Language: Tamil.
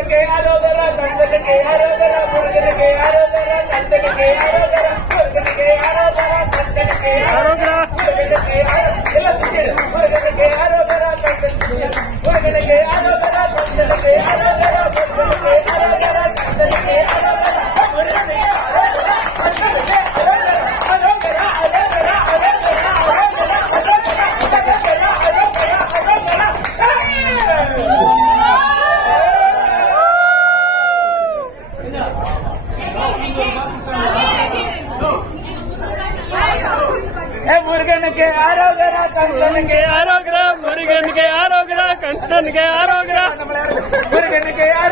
முருகனுக்கு ஆரோகரா கந்தனுக்கு ஆரோகரா முருகனுக்கு ஆரோகரா கந்தனுக்கு ஆரோகரா முருகனுக்கு ஆரோகரா கந்தனுக்கு ஆரோகரா முருகனுக்கு முருகனுக்கு ஆரோகரா கந்தனுக்கு முருகனுக்கு ஆரோகரா கந்தனுக்கு ஆரோகரா முருகனுக்கு ஆரோகரா கந்தனுக்கு ஆரோகரா முருகனுக்கு ஆரோகரா கந்தனுக்கு ஆரோகரா ஆரோகரா ஆரோகரா முருகனுக்கு ஆரோகரா கந்தனுக்கு ஆரோகரா முருகனுக்கு ஆரோகரா கந்தனுக்கு ஆரோகரா முருகனுக்கு ஆரோகரா